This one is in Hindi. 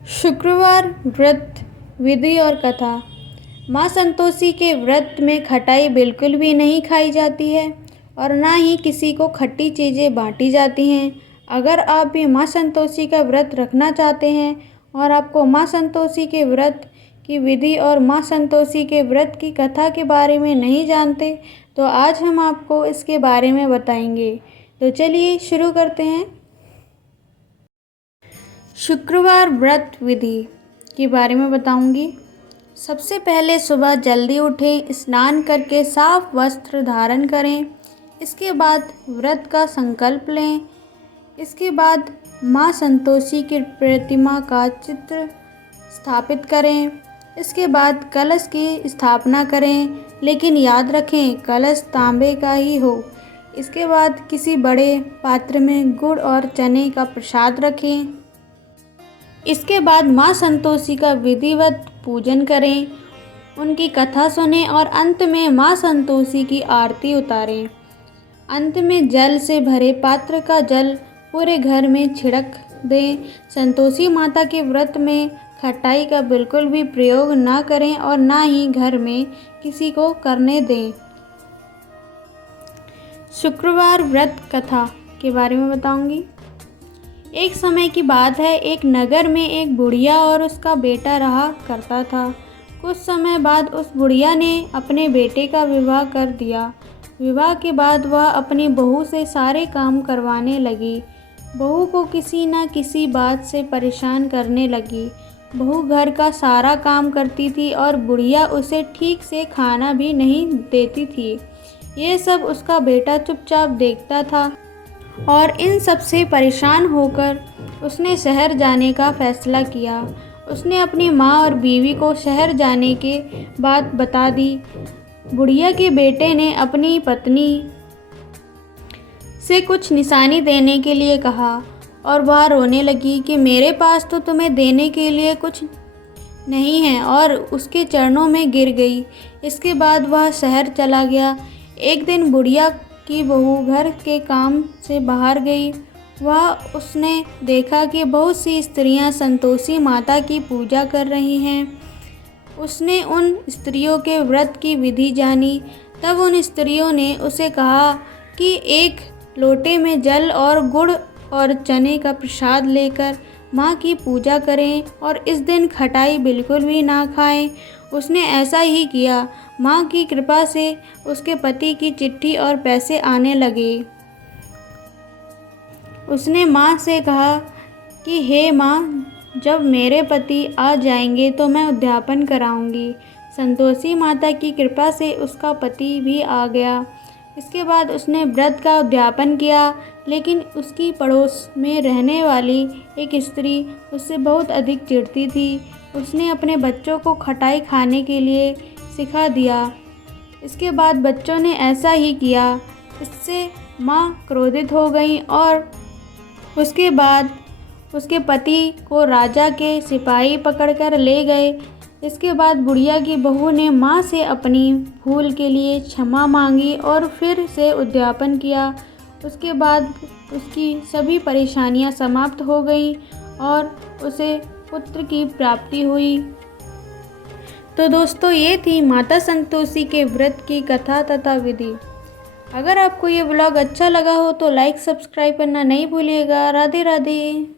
शुक्रवार व्रत विधि और कथा। माँ संतोषी के व्रत में खटाई बिल्कुल भी नहीं खाई जाती है और ना ही किसी को खट्टी चीज़ें बांटी जाती हैं। अगर आप भी माँ संतोषी का व्रत रखना चाहते हैं और आपको माँ संतोषी के व्रत की विधि और माँ संतोषी के व्रत की कथा के बारे में नहीं जानते, तो आज हम आपको इसके बारे में बताएंगे। तो चलिए शुरू करते हैं। शुक्रवार व्रत विधि के बारे में बताऊंगी। सबसे पहले सुबह जल्दी उठें, स्नान करके साफ वस्त्र धारण करें। इसके बाद व्रत का संकल्प लें। इसके बाद माँ संतोषी की प्रतिमा का चित्र स्थापित करें। इसके बाद कलश की स्थापना करें, लेकिन याद रखें कलश तांबे का ही हो। इसके बाद किसी बड़े पात्र में गुड़ और चने का प्रसाद रखें। इसके बाद माँ संतोषी का विधिवत पूजन करें, उनकी कथा सुनें और अंत में माँ संतोषी की आरती उतारें। अंत में जल से भरे पात्र का जल पूरे घर में छिड़क दें। संतोषी माता के व्रत में खटाई का बिल्कुल भी प्रयोग ना करें और ना ही घर में किसी को करने दें। शुक्रवार व्रत कथा के बारे में बताऊंगी। एक समय की बात है, एक नगर में एक बुढ़िया और उसका बेटा रहा करता था। कुछ समय बाद उस बुढ़िया ने अपने बेटे का विवाह कर दिया। विवाह के बाद वह अपनी बहू से सारे काम करवाने लगी। बहू को किसी न किसी बात से परेशान करने लगी। बहू घर का सारा काम करती थी और बुढ़िया उसे ठीक से खाना भी नहीं देती थी। ये सब उसका बेटा चुपचाप देखता था और इन सब से परेशान होकर उसने शहर जाने का फैसला किया। उसने अपनी माँ और बीवी को शहर जाने के बात बता दी। बुढ़िया के बेटे ने अपनी पत्नी से कुछ निशानी देने के लिए कहा और वह रोने लगी कि मेरे पास तो तुम्हें देने के लिए कुछ नहीं है, और उसके चरणों में गिर गई। इसके बाद वह शहर चला गया। एक दिन बुढ़िया की बहू घर के काम से बाहर गई। उसने देखा कि बहुत सी स्त्रियां संतोषी माता की पूजा कर रही हैं। उसने उन स्त्रियों के व्रत की विधि जानी। तब उन स्त्रियों ने उसे कहा कि एक लोटे में जल और गुड़ और चने का प्रसाद लेकर माँ की पूजा करें और इस दिन खटाई बिल्कुल भी ना खाएं। उसने ऐसा ही किया। माँ की कृपा से उसके पति की चिट्ठी और पैसे आने लगे। उसने माँ से कहा कि हे माँ, जब मेरे पति आ जाएंगे तो मैं उद्यापन कराऊंगी। संतोषी माता की कृपा से उसका पति भी आ गया। इसके बाद उसने व्रत का उद्यापन किया, लेकिन उसकी पड़ोस में रहने वाली एक स्त्री उससे बहुत अधिक चिढ़ती थी। उसने अपने बच्चों को खटाई खाने के लिए सिखा दिया। इसके बाद बच्चों ने ऐसा ही किया। इससे माँ क्रोधित हो गई और उसके बाद उसके पति को राजा के सिपाही पकड़कर ले गए। इसके बाद बुढ़िया की बहू ने माँ से अपनी भूल के लिए क्षमा मांगी और फिर से उद्यापन किया। उसके बाद उसकी सभी परेशानियाँ समाप्त हो गईं और उसे पुत्र की प्राप्ति हुई। तो दोस्तों, ये थी माता संतोषी के व्रत की कथा तथा विधि। अगर आपको ये व्लॉग अच्छा लगा हो तो लाइक सब्सक्राइब करना नहीं भूलिएगा। राधे राधे।